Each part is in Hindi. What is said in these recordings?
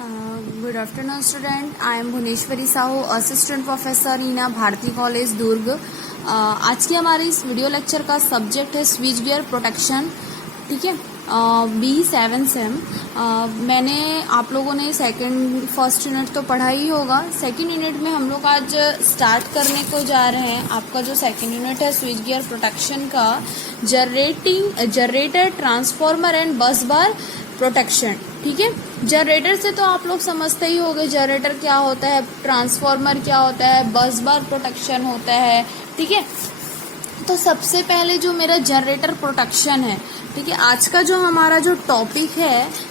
Good afternoon student, I am Bhuvaneshwari Sahu, assistant professor in Bharti college Durg. आज की हमारी इस वीडियो लेक्चर का सब्जेक्ट है स्विच गियर प्रोटेक्शन। ठीक है, B7 सेम। मैंने आप लोगों ने फर्स्ट यूनिट तो पढ़ा ही होगा। सेकंड यूनिट में हम लोग आज स्टार्ट करने को जा रहे हैं। आपका जो सेकंड यूनिट है स्विच गियर प्रोटेक्शन का, generator, transformer and bus bar protection. ठीक है, जनरेटर से तो आप लोग समझते ही होंगे जनरेटर क्या होता है, ट्रांसफार्मर क्या होता है, बस बार प्रोटेक्शन होता है। ठीक है, तो सबसे पहले जो मेरा जनरेटर प्रोटेक्शन है, ठीक है, आज का जो हमारा जो टॉपिक है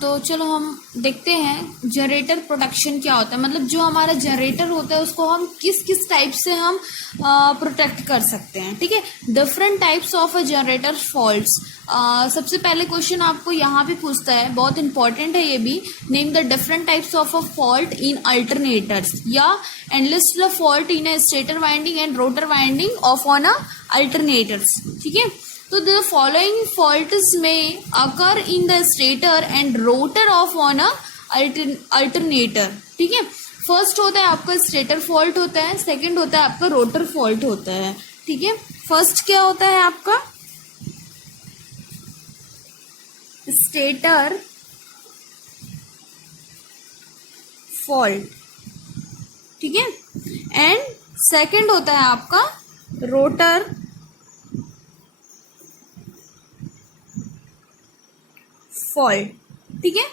तो चलो हम देखते हैं जनरेटर प्रोटेक्शन क्या होता है। मतलब जो हमारा जनरेटर होता है उसको हम किस किस टाइप से हम प्रोटेक्ट कर सकते हैं। ठीक है, different types of a generator faults. सबसे पहले क्वेश्चन आपको यहाँ पे पूछता है, बहुत इंपॉर्टेंट है ये भी। Name the different types of a fault in alternators, या and list the fault in a stator winding and rotor winding of on a alternators. ठीक है, तो the following faults may occur in the stator and rotor of on a alternator। ठीक है, फर्स्ट होता है आपका स्टेटर फॉल्ट होता है, सेकंड होता है आपका रोटर फॉल्ट होता है। ठीक है, फर्स्ट क्या होता है आपका स्टेटर फॉल्ट। ठीक है, एंड सेकंड होता है आपका रोटर फॉल्ट। ठीक है,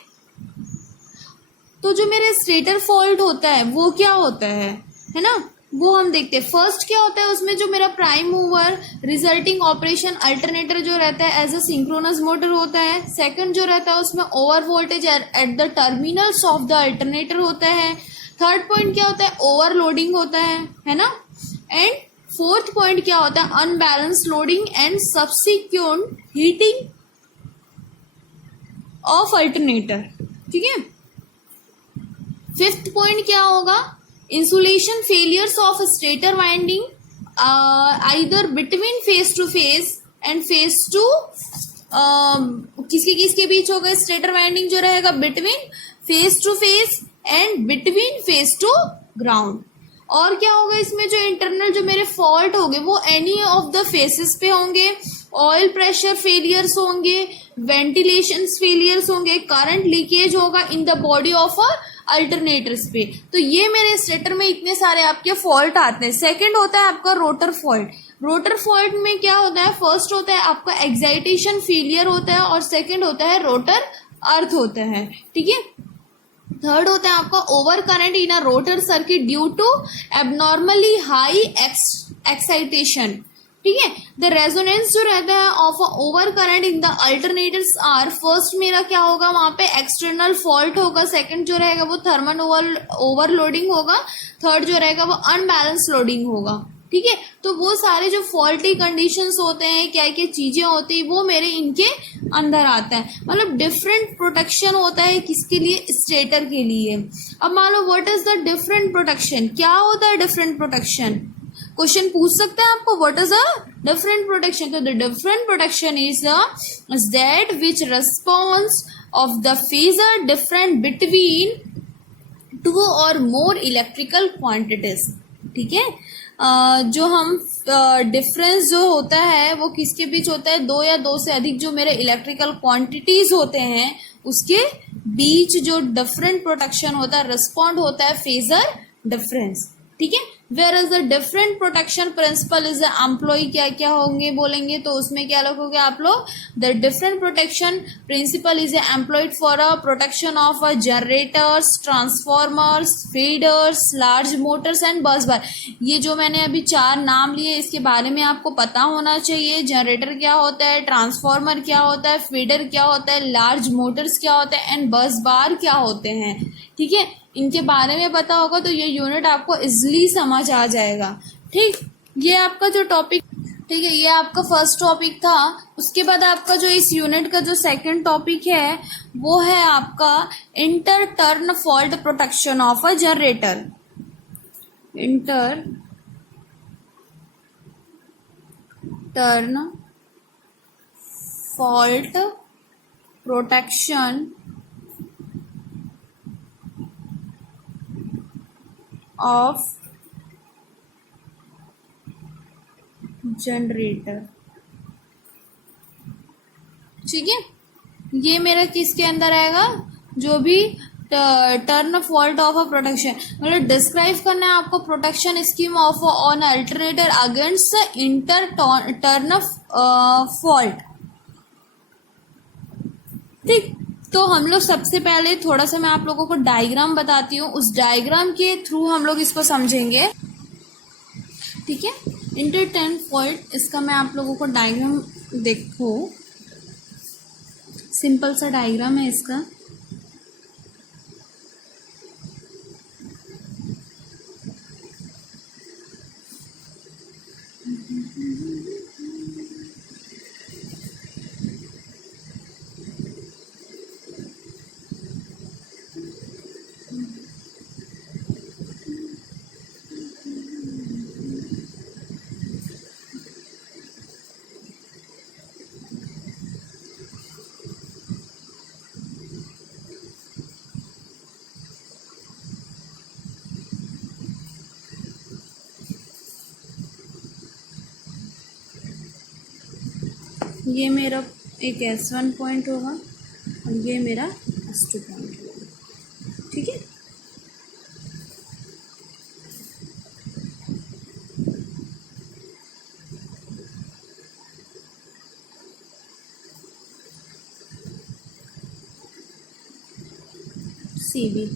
तो जो मेरे स्टेटर फॉल्ट होता है वो क्या होता है ना, वो हम देखते हैं। फर्स्ट क्या होता है, उसमें जो मेरा prime mover resulting operation alternator जो रहता है एज अ सिंक्रोनस मोटर होता है। सेकंड जो रहता है उसमें over voltage at the terminals of the alternator होता है। थर्ड पॉइंट क्या होता है, ओवरलोडिंग होता है ना। एंड फोर्थ पॉइंट क्या होता है, unbalance loading and subsequent heating of alternator. ठीक है, फिफ्थ पॉइंट क्या होगा, insulation failures of stator winding either between phase to phase and phase to किसके बीच होगा, स्टेटर वाइंडिंग जो रहेगा between phase to phase and between phase to ground. और क्या होगा इसमें, जो इंटरनल जो मेरे फॉल्ट होंगे वो एनी ऑफ द फेसेस पे होंगे, ऑयल प्रेशर फेलियर्स होंगे, वेंटिलेशन फेलियर्स होंगे, करंट लीकेज होगा in the body of a alternators पे। तो ये मेरे स्टेटर में इतने सारे आपके फॉल्ट आते हैं। सेकंड होता है आपका रोटर फॉल्ट। रोटर फॉल्ट में क्या होता है, फर्स्ट होता है आपका एक्साइटेशन फेलियर होता है, और सेकंड होता है रोटर अर्थ होता है। ठीक है, थर्ड होता है आपका over current in a rotor circuit due to abnormally high excitation. ठीक है, द रेजोनेंस जो रहता है of over current in the alternators are, first मेरा क्या होगा, वहां पे एक्सटर्नल फॉल्ट होगा। सेकंड जो रहेगा वो थर्मल ओवरलोडिंग होगा। थर्ड जो रहेगा वो अनबैलेंस लोडिंग होगा। ठीक है, तो वो सारे जो फॉल्टी कंडीशंस होते हैं, क्या क्या चीजें होती है, वो मेरे इनके अंदर आता है। मतलब डिफरेंट प्रोटेक्शन होता है किसके लिए, स्टेटर के लिए। अब मान लो what is the different protection, क्या होता है डिफरेंट प्रोटेक्शन, क्वेश्चन पूछ सकते हैं आपको, what is a different protection. तो the different protection is that which response of the phasor different between two और मोर इलेक्ट्रिकल क्वांटिटीज। ठीक है, जो हम डिफरेंस जो होता है वो किसके बीच होता है, दो या दो से अधिक जो मेरे इलेक्ट्रिकल क्वांटिटीज होते हैं उसके बीच जो डिफरेंट प्रोटेक्शन होता है, रिस्पॉन्ड होता है फेजर डिफरेंस। ठीक है, where is the different protection principle is employ, क्या क्या होंगे बोलेंगे तो उसमें क्या लिखोगे आप लोग, the different protection principle is employed for a protection of a generators, transformers, feeders, large motors and bus bar. ये जो मैंने अभी चार नाम लिए इसके बारे में आपको पता होना चाहिए। जनरेटर क्या होता है, ट्रांसफॉर्मर क्या होता है, फीडर क्या होता है, लार्ज मोटर्स क्या होता है एंड बस बार क्या होते हैं। ठीक है, इनके बारे में पता होगा तो ये यूनिट आपको इजिली समझ आ जाएगा। ठीक, ये आपका जो टॉपिक ठीक है, ये आपका फर्स्ट टॉपिक था। उसके बाद आपका जो इस यूनिट का जो सेकंड टॉपिक है वो है आपका inter turn fault protection of a generator. Inter turn fault protection of generator. ठीक है, ये मेरा किसके अंदर आएगा, जो भी turn fault of a protection, मतलब डिस्क्राइब करना है आपको protection scheme of on alternator against inter turn fault. ठीक, तो हम लोग सबसे पहले थोड़ा सा मैं आप लोगों को डायग्राम बताती हूँ, उस डायग्राम के थ्रू हम लोग इसको समझेंगे। ठीक है, इंटर टर्न फॉल्ट, इसका मैं आप लोगों को डायग्राम, देखो सिंपल सा डायग्राम है इसका। ये मेरा एक S1 पॉइंट होगा और ये मेरा S2 पॉइंट होगा। ठीक है, CV।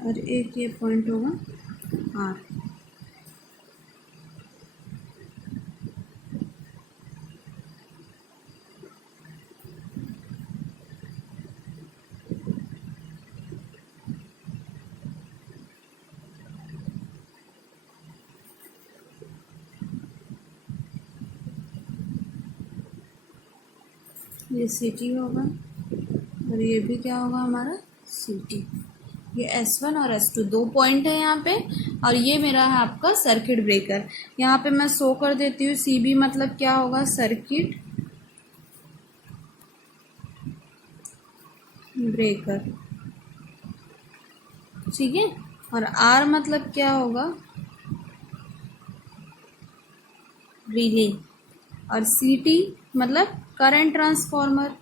और एक ये पॉइंट होगा R। ये CT होगा और ये भी क्या होगा हमारा CT। ये S1 और S2 दो पॉइंट है यहाँ पे, और ये मेरा है आपका सर्किट ब्रेकर। यहाँ पे मैं शो कर देती हूँ, CB मतलब क्या होगा, सर्किट ब्रेकर। ठीक है, और R मतलब क्या होगा, रिले, और CT मतलब करंट ट्रांसफॉर्मर।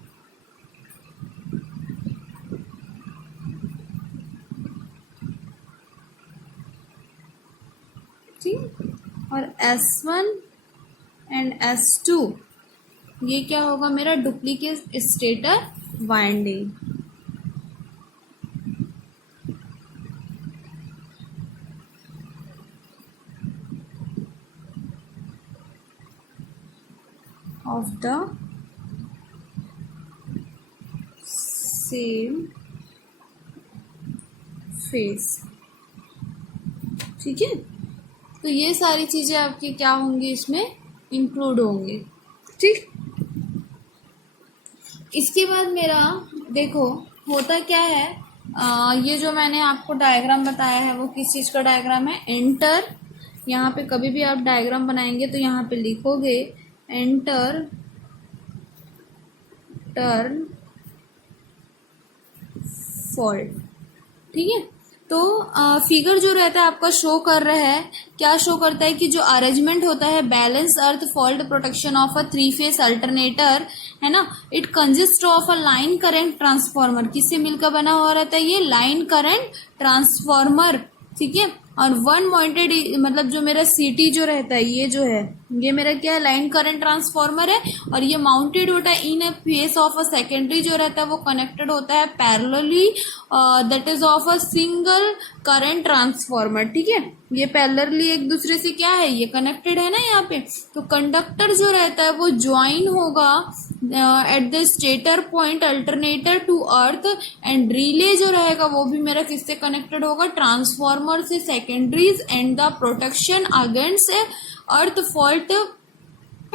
ठीक, और S1 एंड S2 ये क्या होगा मेरा, duplicate stator winding. Of the same face. ठीक है, तो ये सारी चीजें आपकी क्या होंगी, इसमें इंक्लूड होंगी। ठीक, इसके बाद मेरा देखो होता क्या है, ये जो मैंने आपको डायग्राम बताया है वो किस चीज का डायग्राम है, एंटर। यहाँ पे कभी भी आप डायग्राम बनाएंगे तो यहाँ पे लिखोगे एंटर टर्न फॉल्ट। ठीक है, तो फिगर जो रहता है आपका शो कर रहा है, क्या शो करता है कि जो अरेंजमेंट होता है balance earth fault protection of a 3 face alternator है ना, it consist of a line current transformer. किससे मिलकर बना हुआ रहता है, ये लाइन करंट ट्रांसफॉर्मर। ठीक है, और वन पॉइंटेड मतलब जो मेरा CT जो रहता है, ये जो है ये मेरा क्या है, लाइन करंट ट्रांसफॉर्मर है, और ये माउंटेड होता है in a phase of a secondary जो रहता है वो कनेक्टेड होता है parallelly, that is of a single current transformer. ठीक है, ये पैरेलली एक दूसरे से क्या है, ये कनेक्टेड है ना यहाँ पे, तो कंडक्टर जो रहता है वो ज्वाइन होगा at the stator point alternator to earth, and relay जो रहेगा वो भी मेरा किससे कनेक्टेड होगा, ट्रांसफॉर्मर से, secondaries and the protection against earth fault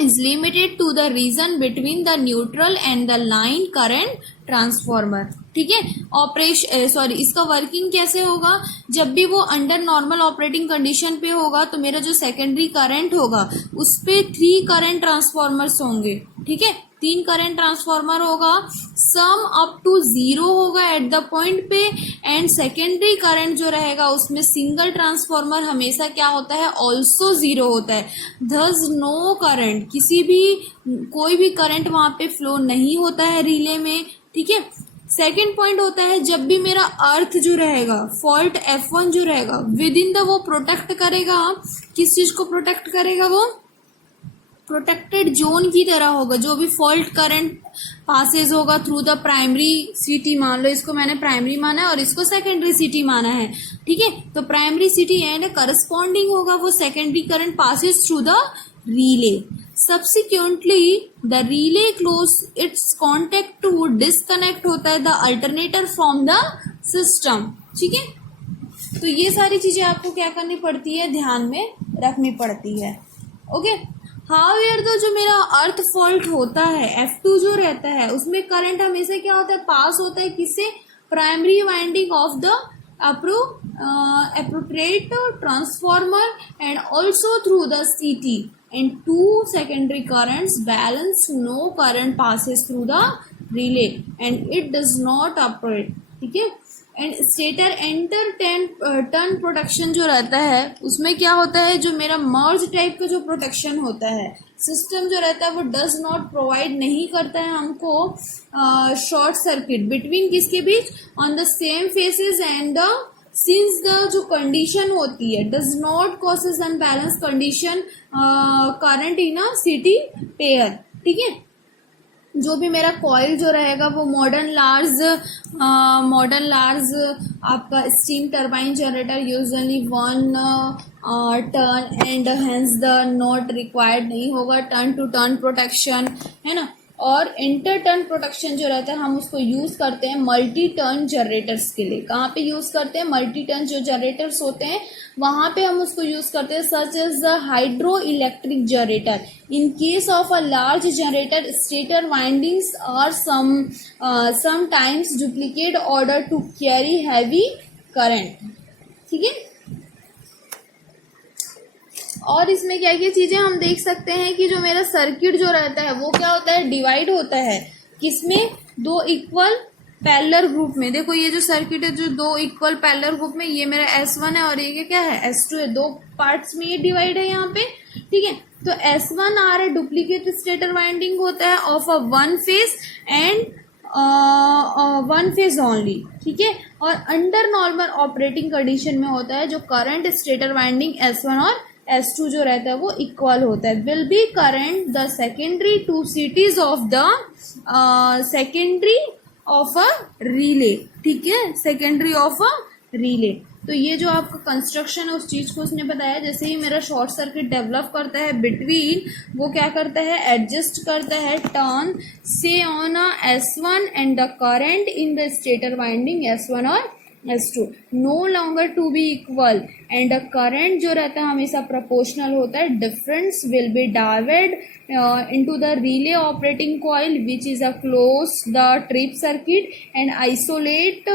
is limited to the region between the neutral and the line current transformer. ठीक है, ऑपरेशन इसका वर्किंग कैसे होगा, जब भी वो अंडर नॉर्मल ऑपरेटिंग कंडीशन पे होगा तो मेरा जो सेकेंडरी करंट होगा उस पे 3 करंट ट्रांसफॉर्मर्स होंगे. ठीक है, 3 करंट ट्रांसफॉर्मर होगा, सम अप टू 0 होगा एट द पॉइंट पे, एंड सेकेंडरी करंट जो रहेगा उसमें सिंगल ट्रांसफॉर्मर हमेशा क्या होता है, ऑल्सो 0 होता है. थस नो करंट, कोई भी करंट वहां पे फ्लो नहीं होता है रिले में. ठीक है, सेकेंड पॉइंट होता है जब भी मेरा अर्थ जो रहेगा, फॉल्ट F1 जो रहेगा विद इन द, वो प्रोटेक्ट करेगा, किस चीज को प्रोटेक्ट करेगा, वो प्रोटेक्टेड जोन की तरह होगा. जो भी फॉल्ट करंट पासेज होगा थ्रू द प्राइमरी सिटी, मान लो इसको मैंने प्राइमरी माना है और इसको सेकेंडरी सिटी माना है. ठीक है, तो प्राइमरी सिटी एंड करस्पॉन्डिंग होगा वो secondary current Passage through the relay. Subsequently, the relay close its contact to disconnect होता है the alternator from the system. ठीक है, तो ये सारी चीजें आपको क्या करनी पड़ती है, ध्यान में रखनी पड़ती है. ओके, हाउएवर तो जो मेरा अर्थ फॉल्ट होता है F2 जो रहता है उसमें करंट हमेशा क्या होता है, पास होता है किससे, primary winding of the appropriate transformer and also through the CT, and 2 secondary currents balance, no current passes through the relay and it does not operate. ठीक है, and stator enter turn protection जो रहता है उसमें क्या होता है, जो मेरा मर्ज टाइप का जो प्रोटेक्शन होता है सिस्टम जो रहता है वो डज नॉट प्रोवाइड नहीं करता है हमको शॉर्ट सर्किट बिटवीन किसके बीच, on the same phases and the, since the जो कंडीशन होती है does not causes unbalance condition current in a CT pair. ठीक है, जो भी मेरा कॉइल जो रहेगा वो मॉडर्न लार्ज आपका steam turbine generator usually 1 turn and hence the not required नहीं होगा टर्न टू टर्न प्रोटेक्शन, है ना. और इंटर टर्न प्रोटेक्शन जो रहता है हम उसको यूज करते हैं मल्टी टर्न जनरेटर्स के लिए. कहाँ पे यूज करते हैं, मल्टी टर्न जो जनरेटर्स होते हैं वहां पे हम उसको यूज करते हैं, such as the hydroelectric generator. In case of a large generator stator windings are sometimes duplicate order to carry heavy current. ठीक है, और इसमें क्या क्या चीजें हम देख सकते हैं कि जो मेरा सर्किट जो रहता है वो क्या होता है, डिवाइड होता है किसमें, 2 इक्वल पैरेलल ग्रुप में. देखो ये जो सर्किट है जो 2 इक्वल पैरेलल ग्रुप में, ये मेरा S1 है और ये क्या है S2 है, 2 पार्ट्स में ये डिवाइड है यहाँ पे. ठीक है, तो S1 are duplicate stator winding होता है of a 1 phase and 1 phase only. ठीक है, और अंडर नॉर्मल ऑपरेटिंग कंडीशन में होता है जो करंट स्टेटर वाइंडिंग S1 और S2 जो रहता है वो इक्वल होता है. Will be current the secondary 2 cities of the secondary of a relay. ठीक है, सेकेंडरी ऑफ अ रिले. तो ये जो आपका कंस्ट्रक्शन है उस चीज को उसने बताया. जैसे ही मेरा शॉर्ट सर्किट डेवलप करता है बिटवीन, वो क्या करता है, एडजस्ट करता है टर्न से on a S1 and the current in the stator winding S1 और S2 no longer to be equal and current जो रहता है हमेशा प्रोपोर्शनल होता है. Difference will be diverted into the relay operating coil which is a close the trip circuit and isolate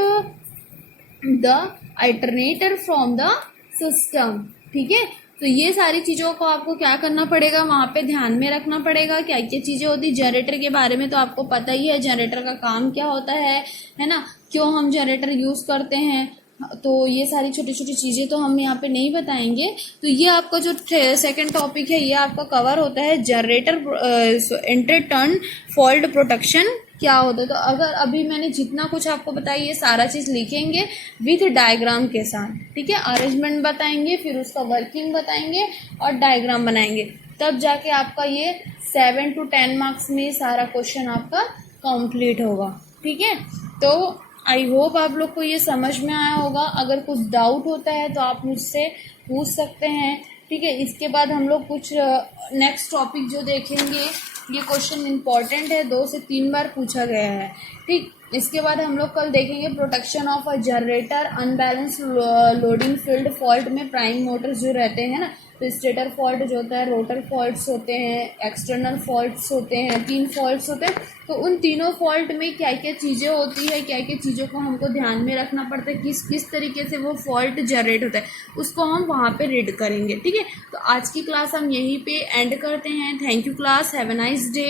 the alternator from the system. ठीक है, तो ये सारी चीजों को आपको क्या करना पड़ेगा, वहां पे ध्यान में रखना पड़ेगा. क्या क्या चीजें होती, जनरेटर के बारे में तो आपको पता ही है, जनरेटर का काम क्या होता है ना, क्यों हम जनरेटर यूज करते हैं. तो ये सारी छोटी छोटी चीजें तो हम यहाँ पे नहीं बताएंगे. तो ये आपका जो सेकंड टॉपिक है ये आपका कवर होता है generator inter turn fault protection क्या होता है. तो अगर अभी मैंने जितना कुछ आपको बताया ये सारा चीज लिखेंगे विथ डायग्राम के साथ. ठीक है, अरेंजमेंट बताएंगे, फिर उसका वर्किंग बताएंगे और डायग्राम बनाएंगे, तब जाके आपका ये 7 to 10 मार्क्स में सारा क्वेश्चन आपका कंप्लीट होगा. ठीक है, तो आई होप आप लोग को ये समझ में आया होगा. अगर कुछ डाउट होता है तो आप मुझसे पूछ सकते हैं. ठीक है, इसके बाद हम लोग कुछ नेक्स्ट टॉपिक जो देखेंगे ये क्वेश्चन इंपॉर्टेंट है, 2 से 3 बार पूछा गया है। ठीक, इसके बाद हम लोग कल देखेंगे protection of a generator, unbalance loading field, fault में प्राइम मोटर्स जो रहते हैं ना, तो स्टेटर फॉल्ट जो होता है, रोटर फॉल्ट्स होते हैं, एक्सटर्नल फॉल्ट्स होते हैं, 3 फॉल्ट्स होते हैं। तो उन तीनों फॉल्ट में क्या क्या चीज़ें होती है, क्या क्या चीज़ों को हमको ध्यान में रखना पड़ता है, किस किस तरीके से वो फॉल्ट जनरेट होता है, उसको हम वहाँ पे रीड करेंगे। ठीक है, तो आज की क्लास हम यहीं पे एंड करते हैं। Thank you class, have a nice day.